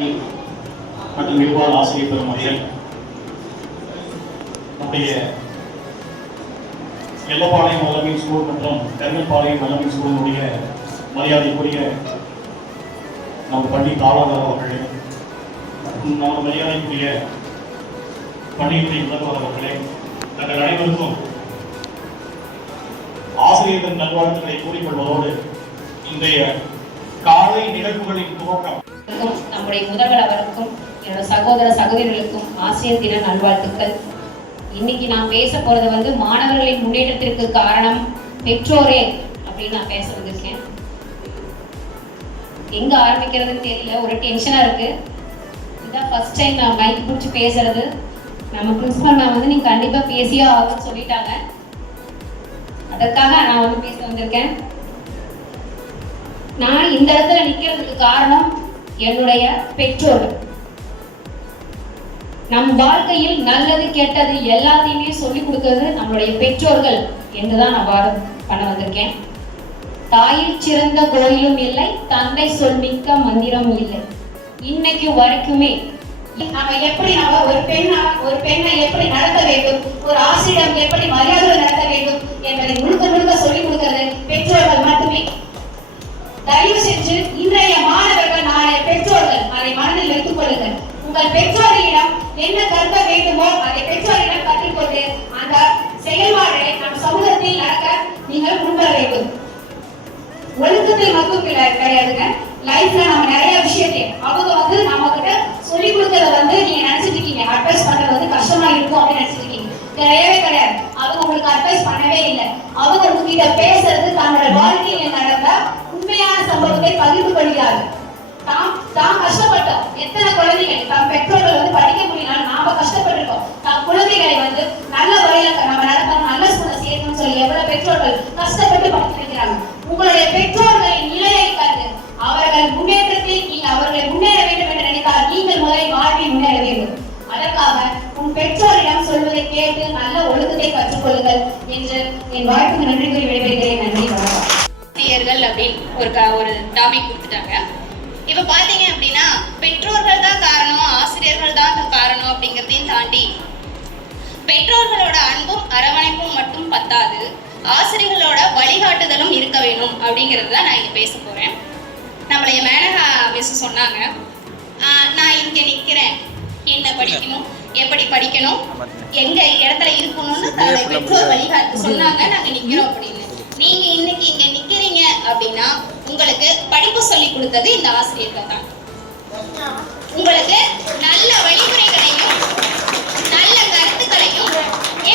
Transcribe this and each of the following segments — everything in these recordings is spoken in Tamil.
மற்றும் நிர்வாக ஆசிரியர் பெருமக்கள், நம்முடைய எல்லப்பாளையம் வல்லமின் ஸ்கூல் மற்றும் கருங்கல்பாளையம் வல்லமின் ஸ்கூலினுடைய மரியாதைக்குரிய நம்ம பள்ளி தாளாளர் அவர்களே, நம்ம மரியாதைக்குரிய பள்ளியினுடைய முதல்வர் அவர்களே, தங்கள் அனைவருக்கும் ஆசிரியர்கள் நல்வாழ்த்துக்களை கூறிக்கொள்வதோடு இன்றைய காலை நிகழ்வுகளின் துவக்கம் நம்முடைய முதல்வர் அவருக்கும் என்னோட சகோதர சகோதரிகளுக்கும் ஆசிரியர் தின நல்வாழ்த்துக்கள். இன்னைக்கு நான் பேச போறது மாணவர்களின் முன்னேற்றத்திற்கு காரணம் பெற்றோரே அப்படின்னு நான் பேச வந்திருக்கேன். எங்க ஆரம்பிக்கிறதுன்னு தெரியல, ஒரு டென்ஷனா இருக்கு. இதான் ஃபர்ஸ்ட் டைம் நான் மைக் பிடிச்சி பேசுறது. நம்ம பிரின்சிபல் மேம் நீங்க கண்டிப்பா பேசியே ஆகும்னு சொல்லிட்டாங்க. அதற்காக நான் பேச வந்திருக்கேன். நான் இந்த இடத்துல நிக்கிறதுக்கு காரணம் என்னுடைய பெற்றோர்கள். நம் வாழ்க்கையில் நல்லது கெட்டது எல்லாத்தையுமே சொல்லிக் கொடுக்கிறது நம்மளுடைய பெற்றோர்கள் என்றுதான் நான் வாதம் பண்ண வந்திருக்கேன். தாயில் சிறந்த கோயிலும் இல்லை, தந்தை சொல்மிக்க மந்திரம் இல்லை. இன்னைக்கு வரைக்குமே நம்ம எப்படி ஒரு பெண்ணை எப்படி நடத்த வேண்டும், ஒரு ஆசிரியம் எப்படி மரியாதை நடத்த வேண்டும் என்பதை முழுக்க சொல்லிக் கொடுக்கிறது பெற்றோர்கள் மட்டுமே. தயவு செஞ்சு இன்றைய மாணவர்கள் நாளைய பெற்றோர்கள், அதை மனதில் வைத்துக் கொள்ளுங்கள். உங்கள் பெற்றோரிடம் என்ன கருத வேண்டுமோ அதை பெற்றோரிடம் கற்றுக்கொண்டு அந்த செயல்பாடை நம் சமூகத்தில் நடக்க நீங்கள் முன்வர வேண்டும். ஒழுக்கத்தில் மட்டும் கிடையாதுங்க, லைஃப்ல நம்ம நிறைய விஷயத்தை அவங்க நம்ம கிட்ட சொல்லிக் கொடுக்கறத நீங்க நினைச்சிட்டு இருக்கீங்க அட்வைஸ் பண்றது கஷ்டமா இருக்கும் அப்படின்னு நினைச்சிட்டு இருக்கீங்க. கிடையவே கிடையாது. அவங்க உங்களுக்கு அட்வைஸ் பண்ணவே இல்லை. அவங்க உங்ககிட்ட பேசுறது தன்னோட வாழ்க்கையில் நடந்த உண்மையான சம்பவத்தை பகிர்ந்து கொள்கிறார்கள். தாம் கஷ்டப்பட்டோம். எத்தனை குழந்தைகள் தம் பெற்றோர்கள் படிக்க முடியல, நாம கஷ்டப்பட்டிருக்கோம். தம் குழந்தைகளை நல்ல வழியில நம்ம நடத்தணும், நல்ல ஸ்கூல்ல சேர்க்கணும்னு சொல்லி எவ்வளவு பெற்றோர்கள் கஷ்டப்பட்டு படிக்க வைக்கிறாங்க. உங்களுடைய பெற்றோர்களின் நிலையை கண்டு அவர்கள் முன்னேற்றத்தில் நீங்கள் அவர்களை முன்னேற வேண்டும் என்று நினைத்தால் நீங்கள் முதலில் வாழ்வில் முன்னேற வேண்டும். அதற்காக உன் பெற்றோரிடம் சொல்வதை கேட்டு நல்ல ஒழுக்கத்தை கற்றுக்கொள்ளுங்கள் என்று என் வாழ்த்துக்கு நன்றி கூறி விடைபெறுகிறேன். நன்றி, வணக்கம். ஆசிரியர்கள் அப்படின்னு ஒரு டாபிக் கொடுத்துட்டாங்க. இப்ப பாத்தீங்க அப்படின்னா பெற்றோர்கள் தான் காரணம், ஆசிரியர்கள் தான் காரணம் அப்படிங்கிறதையும் தாண்டி பெற்றோர்களோட அன்பும் அரவணைப்பும் மட்டும் பத்தாது, ஆசிரியர்களோட வழிகாட்டுதலும் இருக்க வேணும் அப்படிங்கிறது தான் நான் இங்க பேச போறேன். நம்மளைய மேனகா மிஸ் சொன்னாங்க, நான் இங்க நிக்கிறேன், என்ன படிக்கணும், எப்படி படிக்கணும், எங்க இடத்துல இருக்கணும்னு தன்னுடைய பெற்றோர் வழிகாட்டு சொன்னாங்க, நாங்க நிக்கிறோம் அப்படின்னு. நீங்க இன்னைக்கு இங்க நிக்கிறீங்க அப்படின்னா உங்களுக்கு படிப்பு சொல்லி கொடுத்தது இந்த ஆசிரியர்கள் தான். உங்களுக்கு நல்ல வழிமுறைகளையும் நல்ல கருத்துக்களையும்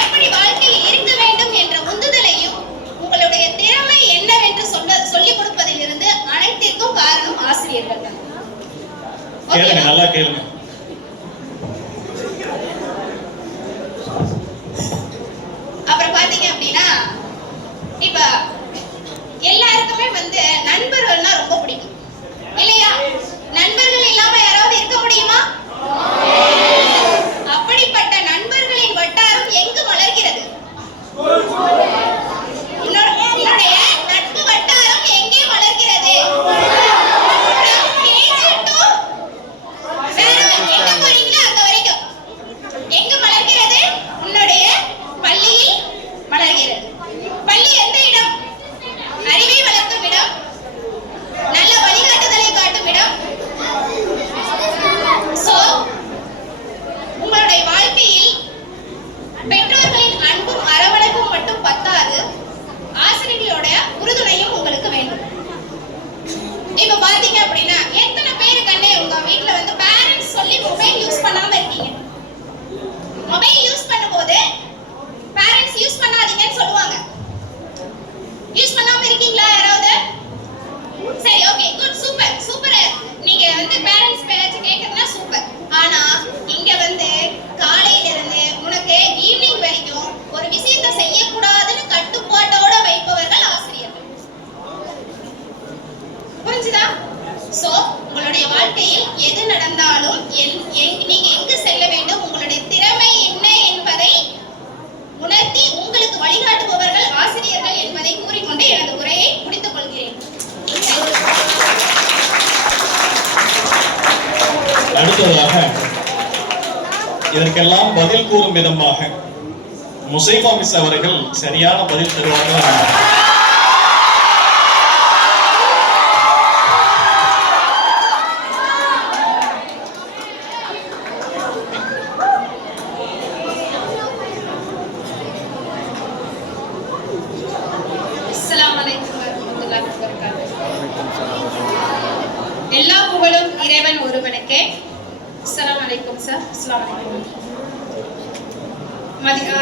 எப்படி வாழ்க்கையில் இருக்க வேண்டும் என்ற உந்துதலையும் உங்களுடைய திறமை என்னவென்று சொல்லிக் கொடுப்பதிலிருந்து அனைத்திற்கும் காரணம் ஆசிரியர்கள் தான். நல்லா கேளுங்க. அப்புறம் பாத்தீங்க அப்படின்னா இப்ப எல்லாருக்குமே நண்பர்கள்னா ரொம்ப பிடிக்கும் இல்லையா? நண்பர்கள் இல்லாம யாராவது இருக்க முடியுமா? அப்படிப்பட்ட நண்பர்களின் வட்டாரம் எங்கு வளர்கிறது? என்னுடைய நட்பு வட்டாரம் எங்கே வளர்கிறது? எங்க போறீங்களோ அங்க வரைக்கும் எங்க வளர்கிறது? உன்னுடைய பள்ளியில் வளர்கிறது. பள்ளி எந்த இடம்? அறிவை வளர்க்கும் இடம், நல்ல வழிகாட்டுதலை காட்டும் இடம். சோ உங்களுடைய வாழ்க்கையில் பெற்றோர்களின் அன்பும் அரவணைப்பும் மட்டும் பத்தாது, ஆசிரியர்களோட உறுதுணையும் உங்களுக்கு வேண்டும். இப்ப பாத்தீங்க அப்படின்னா எத்தனை பேருக்கண்ணே உங்க வீட்டுல பேரண்ட்ஸ் சொல்லி மொபைல் யூஸ் பண்ணாம இருக்கீங்க? மொபைல் யூஸ் பண்ணும்போது பேரண்ட்ஸ் யூஸ் பண்ணாதீங்கன்னு சொல்லுவாங்க. யூஸ் பண்ணாம இருக்கீங்களா யாராவது? சரி, ஓகே, குட், சூப்பர் சூப்பர். நீங்க பேரண்ட்ஸ் பேச்சு கேக்குறதுனா சூப்பர். ஆனா இங்க காலையில இருந்து உனக்கு ஈவினிங் வரைக்கும் ஒரு விஷயத்தை செய்யக்கூடாதுன்னு கட்டுப்பாட்டோட வைப்பவர்கள் ஆசிரியர்கள். புரிஞ்சுதா? சோ உங்களுடைய வாழ்க்கையில் எது நடந்தாலும் நீங்க எங்கு செல்ல வேண்டும், உங்களுடைய திறமை என்ன என்பதை உணர்த்தி உங்களுக்கு வழிகாட்டுபவர்கள் ஆசிரியர்கள் என்பதை கூறிக்கொண்டு எனது உரையை முடித்துக் கொள்கிறேன். இதற்கெல்லாம் பதில் கூறும் விதமாக முசைஃபா மிஸ் அவர்கள் சரியான பதில் தருவார்கள். எல்லா புகழும் இறைவன் ஒருவனுக்கே. அஸ்ஸலாமு அலைக்கும் சார். அஸ்ஸலாமு அலைக்கும்.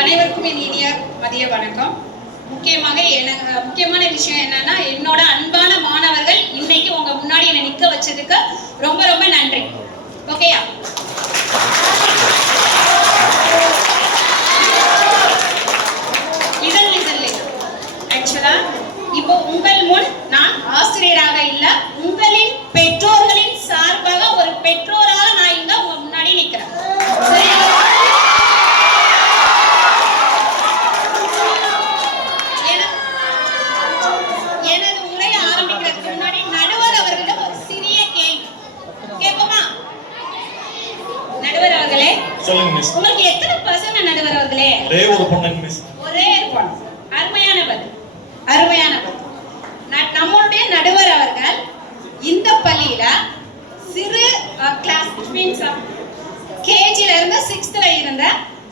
அனைவருக்கும் இனிய மதிய வணக்கம். முக்கியமான விஷயம் என்னன்னா, என்னோட அன்பான மாணவர்கள் இன்னைக்கு உங்க முன்னாடி என்னை நிக்க வச்சதுக்கு ரொம்ப ரொம்ப நன்றி. ஓகேயா? ஆக்சுவலா இப்போ உங்கள் முன் நான் ஆசிரியராக இல்ல, உங்களின் பெற்றோர்களின் சார்பாக ஒரு பெற்றோராக நான் இங்க உங்க முன்னாடி நிக்கிறேன். எனது உரையை ஆரம்பிக்கிறதுக்கு முன்னாடி நடுவர் அவர்களிடம் ஒரு சிறிய கேள்வி கேட்போமா? நடுவர் அவர்களே சொல்லுங்க மிஸ். உங்களுக்கு எத்தனை பசங்க நடுவர் அவர்களே? ஒரே ஒரு பொண்ணு மிஸ். ஒரே ஒரு பொண்ணு. அருமையான பதில், அருமையான பதில். நம்மளுடைய நடுவர் அவர்கள் இந்த பள்ளியில சிறு கிளாஸ் மீன்ஸ் கேஜில இருந்து 6th இருந்த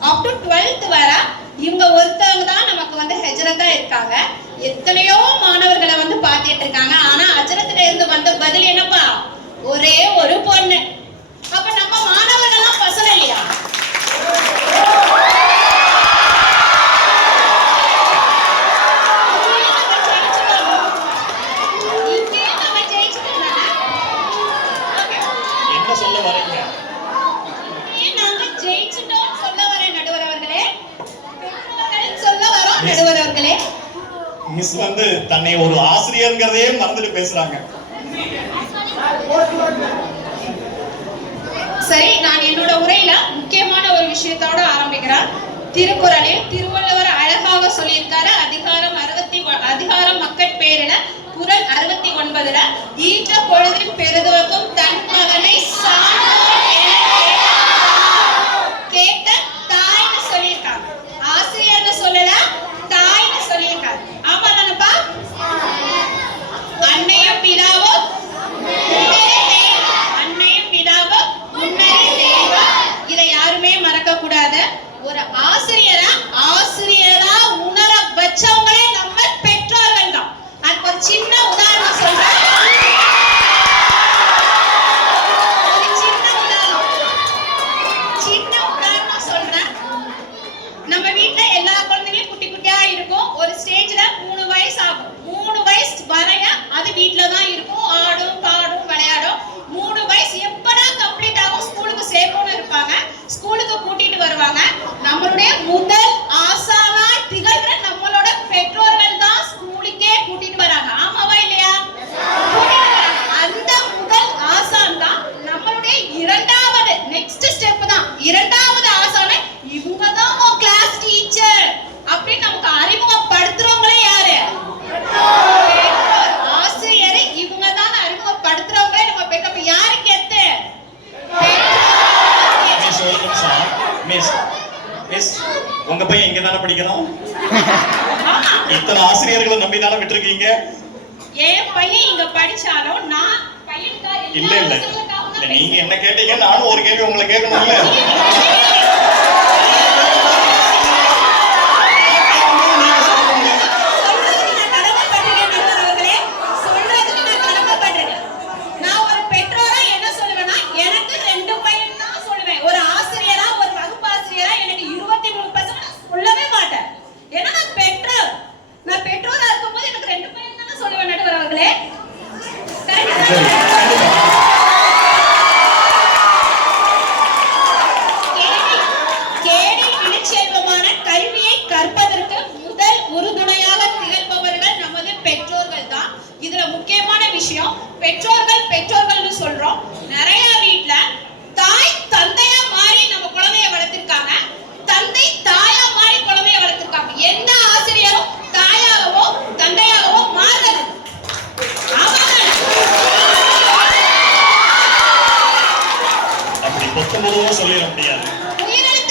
அப் டு 12th வரை இவங்க ஒருத்தவங்க தான் நமக்கு வந்து ஹஜ்ரத்தா இருக்காங்க. எத்தனையோ மாணவர்களை வந்து பார்த்துட்டு இருக்காங்க. ஆனா ஹஜ்ரத்துல இருந்து வந்த பதில் என்னப்பா? ஒரே ஒரு பொண்ணு. அப்ப நம்ம மாணவர்கள் எல்லாம் பசங்க இல்லையா? மிஸ் வந்து தன்னை ஒரு ஆசிரியர்ங்கிறதே மறந்துட்டு பேசுறாங்க. சரி, நான் என்னோட உரையில முக்கியமான ஒரு விஷயத்தோட ஆரம்பிக்கிறேன். திருக்குறளில் திருவள்ளுவர் அழகாக சொல்லியிருக்காரு. அதிகாரம் மக்கட்பேரில குறள் 69ல ஈட்ட பொழுதில் பெருதுவக்கும் தன் மகனை கேட்ட தாய்னு சொல்லியிருக்காங்க. ஆசிரியர்னு சொல்லல, தாய்னு சொல்லியிருக்காங்க. ஆமா தானப்பா? அன்னையும் பிதாவும் முன்னரே தெய்வம். இதை யாருமே மறக்க கூடாது. ஒரு ஆசிரியரா உணர வச்சவங்களே நம்ம பெற்றோர்கள் தான். அதுக்கு ஒரு சின்ன உதாரணம் சொல்றேன். நம்ம வீட்டுல எல்லா குழந்தைகளும் குட்டி குட்டியா இருக்கும். ஒரு ஸ்டேஜ்ல 3 வயசு ஆகும். 3 வயசு வரைய அது வீட்டுல தான் இருக்கும். ஆடும் பாடும் விளையாடும். 3 வயசு எப்படா கம்ப்ளீட் ஆகும் ஸ்கூலுக்கு சேர்க்கணும்னு இருப்பாங்க. ஸ்கூலுக்கு கூட்டிட்டு வருவாங்க. நம்மளுடைய முதல் ஆசானா திகழ்ற நம்மளோட பெற்றோர்கள் தான் ஸ்கூலுக்கே கூட்டிட்டு வராங்க. ஆமாவா இல்லையா? அந்த முதல் ஆசான் தான் நம்மளுடைய இரண்டாவது நெக்ஸ்ட் ஸ்டெப் தான். இரண்டாவது ஆசான இவங்க தான் கிளாஸ் டீச்சர் அப்படின்னு நமக்கு அறிமுகப்படுத்துறவங்களே யாரு? ஆசிரியர். இவங்க தான் அறிமுகப்படுத்துறவங்களே நம்ம பெற்றோர். யாருக்கு எத்து? உங்க பையன் இங்க தானே படிக்கிறான்? இத்தனை ஆசிரியர்களை நம்பி தானே விட்டுருக்கீங்க. என் பையன் இங்க படிச்சாலும் நான் இல்ல நீங்க என்ன கேட்டீங்க, நானும் ஒரு கேள்வி உங்களை கேட்கணும்ல. பெற்றோர்கள் சொல்றோம். நிறைய வீட்ல தாய் தந்தையா மாறி நம்ம குழந்தைய வளர்த்திருக்காங்க. தந்தை தாயா மாறி குழந்தைய வளர்த்திருக்காங்க. எந்த ஆசிரியரும் தாயாகவோ தந்தையாகவோ மாறுறது. அப்படி பொத்தமுதவோ சொல்லிட முடியாது. உயிரெழுத்து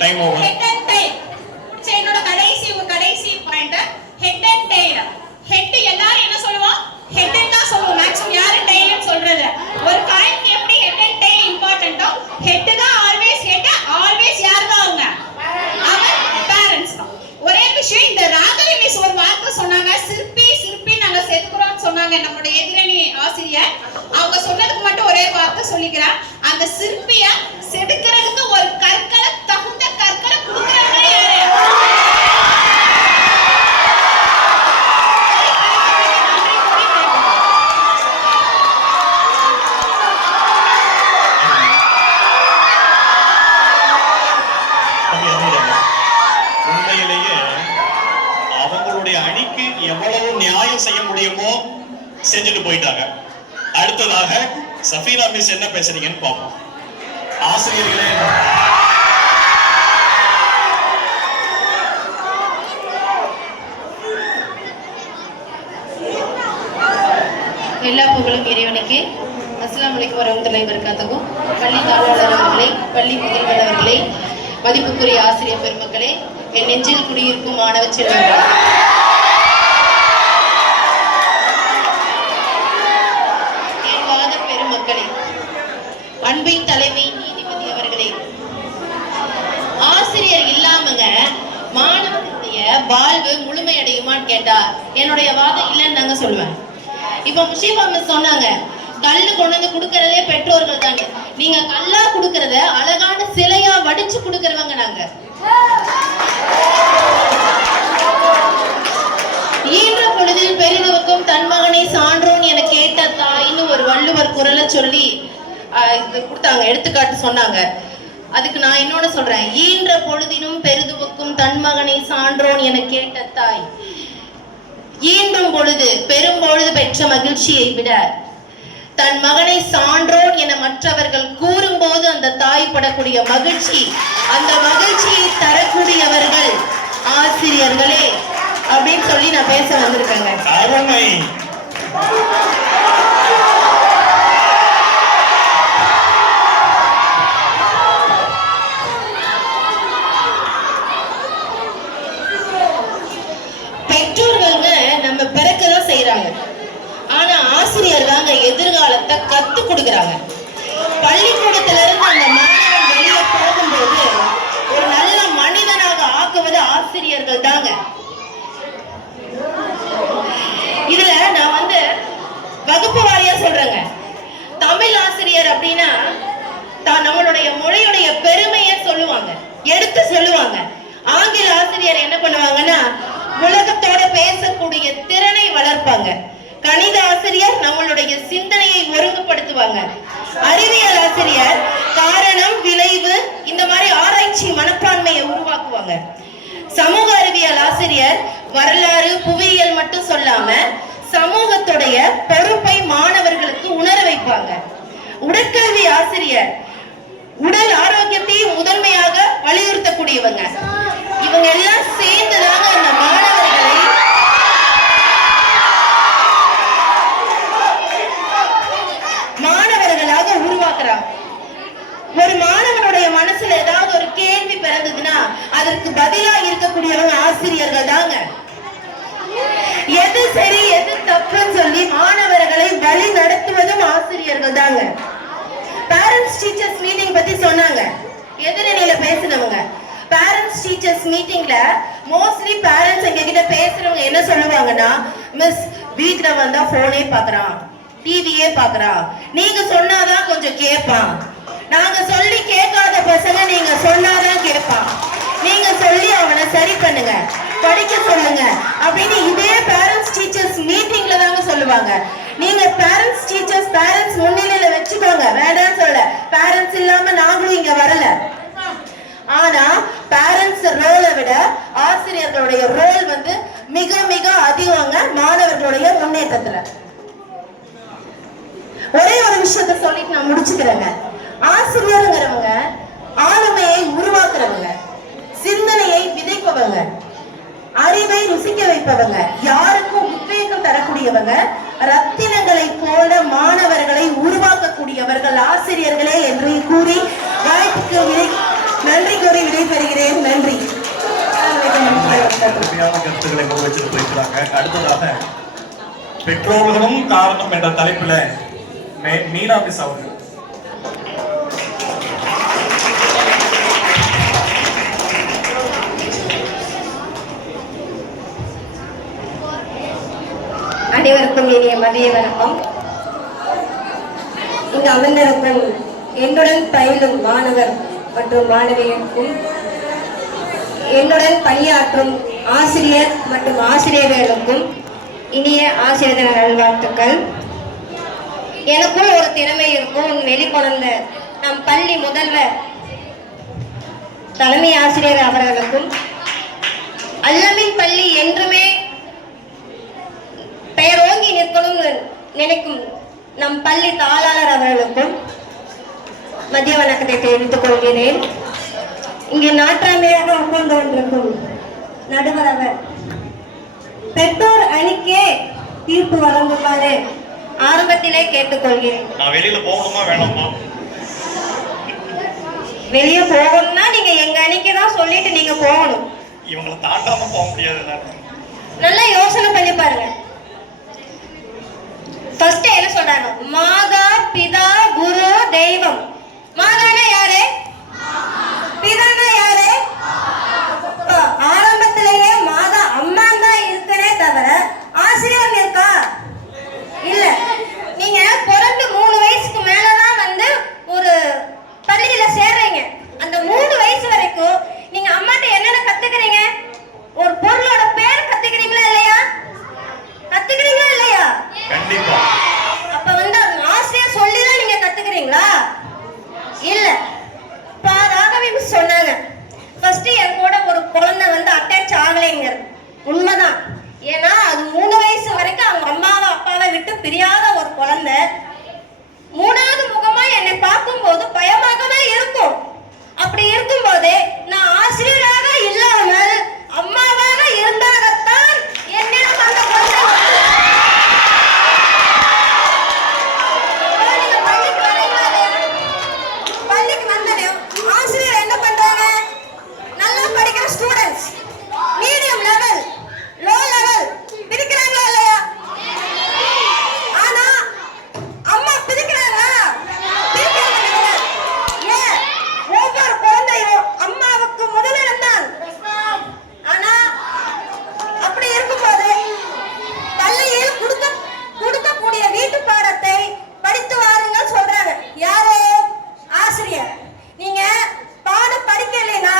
time over. Head and tail. என்னோட கடைசி point head and tail. Head எல்லாரும் என்ன சொல்லுவோம்? ஹெட் தான் சொல்லுவோம். மேக்ஸிமம் யாரு டெயில்னு சொல்றது? ஒரு காயினுக்கு எப்படி ஹெட் அண்ட் டெயில் இம்பார்ட்டன்ட்டோ, ஹெட் தான் ஆல்வேஸ் ஹெட். ஆல்வேஸ் யார் தான் அவங்க பேரண்ட்ஸ் தான். ஒரே விஷயம், இந்த ராகவி மிஸ் ஒரு வார்த்தை சொன்னாங்க, சிற்பி நாங்க செதுக்குறோம்னு சொன்னாங்க. நம்மளுடைய எதிரணி ஆசிரியர் அவங்க சொன்னதுக்கு மட்டும் ஒரே வார்த்தை சொல்லிக்கிறேன். அந்த சிற்பிய செதுக்குறதுக்கு ஒரு கற்களை, தகுந்த கற்களை கொடுக்குறாங்க யாரு? உண்மையிலேயே அவங்களுடைய அணிக்கு எவ்வளவு நியாயம் செய்ய முடியுமோ செஞ்சுட்டு போயிட்டாங்க. அடுத்ததாக சஃபீனா மிஸ் என்ன பேசுறீங்கன்னு பார்ப்போம். ஆசிரியர்களே, எல்லா புகழும் இறைவனுக்கு. அஸ்ஸலாமு அலைக்கும் வரஹ்மத்துல்லாஹி வபரகாத்துஹு. பள்ளி தாளாளர் அவர்களே, பள்ளி முதல்வர் அவர்களே, மதிப்புக்குரிய ஆசிரியர் பெருமக்களே, என் நெஞ்சில் குடியிருக்கும் மாணவ செல்வங்களே, என் வாத பெருமக்களே, அன்பின் தலைமை நீதிபதி அவர்களே, ஆசிரியர் இல்லாமங்க மாணவர்களுடைய வாழ்வு முழுமையடையுமான்னு கேட்டா என்னுடைய வாதம் இல்லைன்னு தாங்க சொல்லுவேன். இப்ப முஷீபா மிஸ் சொன்னாங்க, கல்லு கொண்டு வந்து கொடுக்கறதே பெற்றோர்கள் தாங்க. நீங்க கல்லா கொடுக்கறத அழகான சிலையா வடிச்சு கொடுக்கறவங்க நாங்க. ஈன்ற பொழுதில் பெரிதுவக்கும் தன் மகனை சான்றோன் என கேட்ட தாயின்னு ஒரு வள்ளுவர் குரலை சொல்லி இது கொடுத்தாங்க, எடுத்துக்காட்டு சொன்னாங்க. அதுக்கு நான் இன்னொன்னு சொல்றேன், ஈன்ற பொழுதினும் பெரிதுவக்கும் தன் மகனை சான்றோன் என கேட்ட தாய். ஈன்றும் பொழுது பெரும்பொழுது பெற்ற மகிழ்ச்சியை விட தன் மகனை சான்றோன் என மற்றவர்கள் கூறும்போது அந்த தாய் படக்கூடிய மகிழ்ச்சி, அந்த மகிழ்ச்சியை தரக்கூடியவர்கள் ஆசிரியர்களே அப்படின்னு சொல்லி நான் பேச வந்திருக்கேங்க. பெற்றோர்கள்ங்க நம்ம பிறக்கதான் செய்யறாங்க, ஆனா ஆசிரியர் தாங்க எதிர்காலத்தை கத்து கொடுக்கறாங்க. பள்ளிக்கூடத்துல இருந்து அந்த மாணவன் வெளியே போகும்போது ஒரு நல்ல மனிதனாக ஆக்குவது ஆசிரியர்கள் தாங்க. இதுல நான் வகுப்பு வாரியா சொல்றேங்க. தமிழ் ஆசிரியர் அப்படின்னா நம்மளுடைய மொழியுடைய பெருமையை சொல்லுவாங்க, எடுத்து சொல்லுவாங்க. ஆங்கில ஆசிரியர் என்ன பண்ணுவாங்கன்னா உலகத்தோட பேசக்கூடிய திறனை வளர்ப்பாங்க. கணித ஆசிரியர் நம்மளுடைய சிந்தனையை ஒருங்குபடுத்துவாங்க. அறிவியல் ஆசிரியர் காரணம் விளைவு இந்த மாதிரி ஆராய்ச்சி மனப்பான்மையை உருவாக்குவாங்க. சமூக அறிவியல் ஆசிரியர் வரலாறு புவியியல் மட்டும் சொல்லாம சமூகத்துடைய பொறுப்பை மாணவர்களுக்கு உணர வைப்பாங்க. உடற்கல்வி ஆசிரியர் உடல் ஆரோக்கியத்தை முதன்மையாக வலியுறுத்தக்கூடியவங்க. இவங்க எல்லாம் சேர்ந்துதாங்க அந்த மாணவர்களாக உருவாக்குறாங்க. ஒரு மாணவனுடைய மனசுல ஏதாவது ஒரு கேள்வி பிறந்ததுன்னா அதற்கு பதிலா இருக்கக்கூடியவங்க ஆசிரியர்கள் தாங்க. எது சரி எது தப்புன்னு சொல்லி மாணவர்களை வழி நடத்துவதும் ஆசிரியர்கள் தாங்க. பேரண்ட்ஸ் டீச்சர்ஸ் மீட்டிங் பத்தி சொன்னாங்க, எதிரணியில பேசினவங்க. பேரண்ட்ஸ் டீச்சர்ஸ் மீட்டிங்ல மோஸ்ட்லி பேரண்ட்ஸ் எங்க கிட்ட பேசுறவங்க என்ன சொல்லுவாங்கன்னா, மிஸ் வீட்டுல வந்தா போனே பாக்குறான், டிவியே பாக்குறான், நீங்க சொன்னாதான் கொஞ்சம் கேட்பான், நாங்க சொல்லி கேட்காத பசங்க நீங்க சொன்னாதான் கேட்பான், நீங்க சொல்லி அவனை சரி பண்ணுங்க, படிக்க சொல்லுங்க அப்படின்னு இதே பேரண்ட்ஸ் டீச்சர்ஸ் மீட்டிங்ல தாங்க சொல்லுவாங்க. நீங்க பேரண்ட்ஸ் டீச்சர்ஸ் பேரண்ட்ஸ் முன்னிலையில வச்சுக்கோங்க, வேண்டாம்னு சொல்ல. பேரண்ட்ஸ் இல்லாம நாங்களும் இங்க வரல. ஆனா பேரண்ட்ஸ் ரோலை விட ஆசிரியர்களுடைய ரோல் மிக மிக அதிகங்க மாணவர்களுடைய முன்னேற்றத்துல. ஒரே ஒரு விஷயத்த சொல்லிட்டு நான் முடிச்சுக்கிறேங்க. ஆசிரியருங்கிறவங்க ஆளுமையை உருவாக்குறவங்க, சிந்தனையை விதைப்பவங்க, அறிவை ருசிக்க வைப்பவங்க, யாருக்கும் உத்வேகம் தரக்கூடியவங்க, ரத்தினங்களை போல மாணவர்களை உருவாக்கக்கூடியவர்கள் ஆசிரியர்களே என்று கூறி வாய்ப்புக்கு நன்றி கூறி விடை விடைபெறுகிறேன். நன்றி. அருமையான கருத்துக்களை முன்வச்சிட்டு போயிருக்கிறாங்க. அடுத்ததாக பெற்றோர்களும் காரணம் என்ற தலைப்புல மீனா மிஸ் அவர்கள். அனைவருக்கும் இனிய மதிய வணக்கம். இங்கு அமர்ந்திருக்கும் என்னுடன் பயிலும் மாணவர் மற்றும் மாணவியருக்கும், என்னுடன் பணியாற்றும் ஆசிரியர் மற்றும் ஆசிரியர்களுக்கும் இனிய ஆசிரியர் தின நல்வாழ்த்துக்கள். எனக்குள் ஒரு திறமை இருக்கும் வெளிக்கொணர்ந்த நம் பள்ளி முதல்வர் தலைமை ஆசிரியர் அவர்களுக்கும், அல்லமின் பள்ளி என்றுமே பெயரோங்கி நிற்கணும் நினைக்கும் நம் பள்ளி தாளாளர் அவர்களுக்கும் மதிய வணக்கத்தை தெரிவித்துக் கொள்கிறேன். இங்கே நாட்டாமையாக உட்கார்ந்து கொண்டிருக்கும் நடுவர் அவர் பெற்றோர் அணிக்கே தீர்ப்பு வழங்குமாறு ஆரம்பத்திலே கேட்டுக்கொள்கிறேன். நான் வெளியில போகணுமா வேணாமா? வெளியே போகணும்னா நீங்க எங்க அணிக்கு தான் சொல்லிட்டு நீங்க போகணும். இவங்களை தாண்டாம போக முடியாது. நல்லா யோசனை பண்ணி பாருங்க. ஃபர்ஸ்ட் என்ன சொல்றாங்க? மாதா பிதா குரு தெய்வம். மாதானா யாரு? பிதானா யாரு? ஆரம்பத்திலேயே மாதா அம்மா தான் இருக்கனே தவிர ஆசிரியர் இருக்கா? இல்ல. நீங்க பிறந்து 3 வயசுக்கு மேலதான் வந்து ஒரு பள்ளியில சேர்றீங்க. அந்த 3 வயசு வரைக்கும் நீங்க அம்மாட்ட என்னென்ன கத்துக்கிறீங்க? ஒரு பொருளோட பேர் கத்துக்கிறீங்களா இல்லையா? கத்துக்கிறீங்களா இல்லையா? கண்டிப்பா. அப்ப வந்து ஆசிரியர் சொல்லிதான் நீங்க கத்துக்கிறீங்களா? இல்ல. ராகவி மிஸ் சொன்னாங்க, ஃபர்ஸ்ட் என் கூட ஒரு குழந்தை வந்து அட்டாச் ஆகலைங்க. உண்மைதான். ஏன்னா அது 3 வயசு வரைக்கும் அவங்க அம்மாவை அப்பாவை விட்டு பிரியாத ஒரு குழந்தை. 3வது முகமா என்னை பார்க்கும்போது பயமாக தான் இருக்கும். அப்படி இருக்கும்போது நான் ஆசிரியராக இல்லாமல் அம்மாவாக இருந்தாகத்தான் என்னிடம் அந்த குழந்தை பள்ளிக்கு வந்தனையும் ஆசிரியர் என்ன பண்றாங்க? நல்லா படிக்கிற students medium level, low level பிரிக்கிறாங்களா இல்லையா? ஆனா அம்மா பிரிக்கிறாங்களா? ஏன்? ஒவ்வொரு குழந்தையும் அம்மாவுக்கு முதலிடம் தான். ஆனா அப்படி இருக்கும்போது பள்ளியில் கொடுக்கக்கூடிய வீட்டு பாடத்தை படித்து வாருங்கள் சொல்றாங்க. யாரு? ஆசிரியர். நீங்க பாடம் படிக்கலைன்னா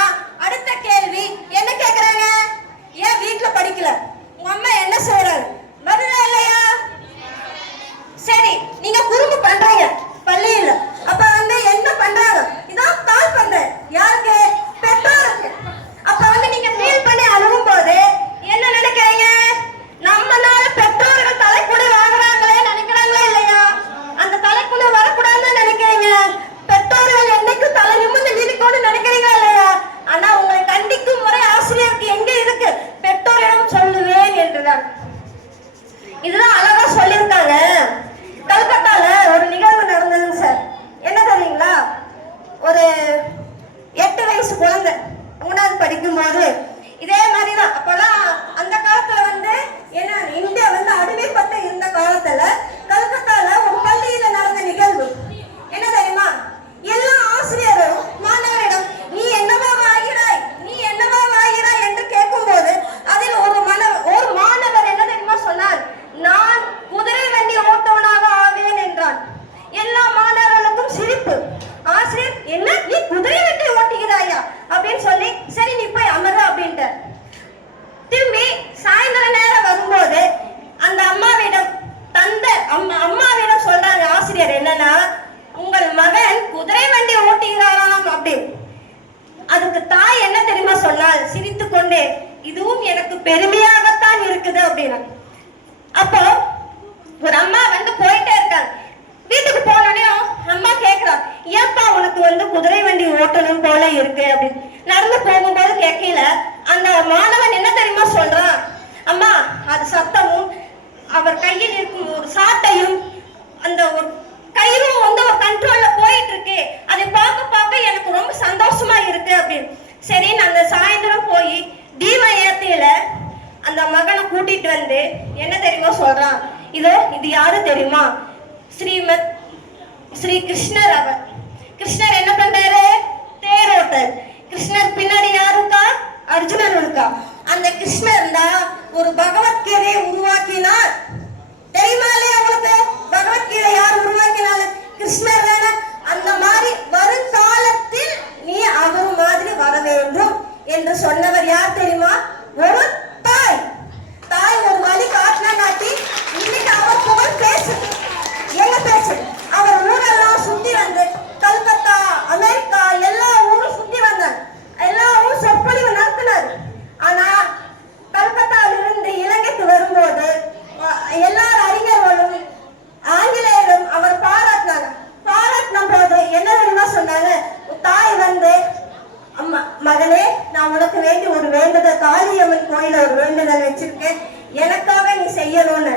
அடுத்த கேள்வி என்ன கேக்குறாங்க? ஏன் வீட்டுல படிக்கல? உங்க அம்மா என்ன செய்யறாங்க? பதிலா இல்லையா? சரி, நீங்க குறும்பு பண்றீங்க பள்ளியில. அப்ப வந்து என்ன பண்றாங்க? இதான் கால் பண்றேன். யாருக்கு? பெற்றோருக்கு. அப்ப வந்து நீங்க ஃபீல் பண்ணி அழுகும் போது என்ன நினைக்கிறீங்க? நம்மனால பெற்றோர்கள் தலைக்குடி வாங்குறாங்களே நினைக்கிறாங்களா இல்லையா? அந்த தலைக்குடி வரக்கூடாதுன்னு நினைக்கிறீங்க. பெற்றோர்கள் என்னைக்கும் தலை நிமிர்ந்து நிற்கணும்னு நினைக்கிறீங்களா இல்லையா? ஆனா உங்களை கண்டிக்கும் முறை ஆசிரியருக்கு எங்க இருக்கு? பெற்றோரிடம் சொல்லுவேன் என்றுதான். இதுதான் அழகா சொல்லியிருக்காங்க. கல்கத்தால ஒரு நிகழ்வு நடந்ததுங்க சார். என்ன தெரியுங்களா? ஒரு 8 வயசு குழந்தை 3வது படிக்கும் போது இதே மாதிரிதான். அப்பெல்லாம் அந்த காலத்துல வந்து என்ன, இந்தியா வந்து அடிமைப்பட்டு இருந்த காலத்துல கல்கத்தால ஒரு பள்ளியில நடந்த நிகழ்வு என்ன தெரியுமா? எல்லா ஆசிரியரும் மாணவரிடம் நீ என்னவா ஆகிறாய், நீ என்னவா ஆகிறாய் என்று கேட்கும் போது அதில் ஒரு மாணவர் என்ன தெரியுமா சொன்னார்? நான் குதிரை வண்டி ஓட்டுவனாக ஆவேன் என்றான். எல்லா மாணவர்களுக்கும் சிரிப்பு. ஆசிரியர், என்ன நீ குதிரை வண்டி ஓட்டுகிறாயா அப்படின்னு சொல்லி, சரி நீ போய் அமரு அப்படின்ட்டு. திரும்பி சாயந்தர நேரம் வரும்போது அந்த அம்மாவிடம் அம்மாவிடம் சொல்றாங்க ஆசிரியர் என்னன்னா, உங்கள் மகன் குதிரை வண்டி ஓட்டுகிறாராம் அப்படி. அதுக்கு தாய் என்ன தெரியுமா சொன்னால் சிரித்து கொண்டே, இதுவும் எனக்கு பெருமையாகத்தான் இருக்குது அப்படின்னு. அப்போ ஒரு அம்மா வந்து போயிட்டே இருக்காங்க. வீட்டுக்கு போனோடனே அம்மா கேட்கிறா, ஏப்பா உனக்கு வந்து குதிரை வண்டி ஓட்டணும் போல இருக்கு அப்படின்னு. நடந்து போகும்போது கேட்கல. அந்த மாணவன் என்ன தெரியுமா சொல்றான்? அம்மா, அது சத்தமும் அவர் கையில் இருக்கும் ஒரு சாட்டையும் அந்த ஒரு கயிறும் வந்து ஒரு கண்ட்ரோல்ல போயிட்டு இருக்கு. அதை பார்க்க பார்க்க எனக்கு ரொம்ப சந்தோஷமா இருக்கு அப்படின்னு. சரி அந்த சாயந்தரம் போய் தீபம் ஏத்தியில அந்த மகனை கூட்டிட்டு வந்து என்ன தெரியுமா சொல்றான், இதோ இது யாரு தெரியுமா, ஸ்ரீ கிருஷ்ணர். அவர் கிருஷ்ணர் என்ன பண்றாரு, தேரோட்டர். கிருஷ்ணர் பின்னாடி யாரு இருக்கா, அர்ஜுனன் இருக்கா. அந்த கிருஷ்ணர் தான் ஒரு பகவத்கீதையை உருவாக்கினார். தெரியுமா இல்லையா உங்களுக்கு, பகவத்கீதை யார் உருவாக்கினால, கிருஷ்ணர் தானே. அந்த மாதிரி வருங்காலத்தில் நீ அவர் மாதிரி வர வேண்டும் என்று சொன்னவர் யார் தெரியுமா, ஒரு தாய். தாய் ஒரு வழி காட்டி இன்னைக்கு அவர் புகழ் பேசு, எங்க பேசு. அவர் ஊரெல்லாம் சுத்தி வந்து கல்கத்தா, அமெரிக்கா எல்லா ஊரும் சுத்தி வந்தார். எல்லா ஊரும் சொற்பொழிவு நடத்தினார். ஆனா கல்கத்தாவிலிருந்து இலங்கைக்கு வரும்போது எல்லாரும் அறிஞர்களும் ஆங்கிலேயரும் அவர் பாராட்டினாங்க. பாராட்டின போது என்ன தெரியுமா சொன்னாங்க, தாய் வந்து அம்மா மகனே நான் உனக்கு வேண்டி ஒரு வேண்டுதல், காளியம்மன் கோயில ஒரு வேண்டுதல் வச்சிருக்கேன், எனக்காக நீ செய்யணும்னு.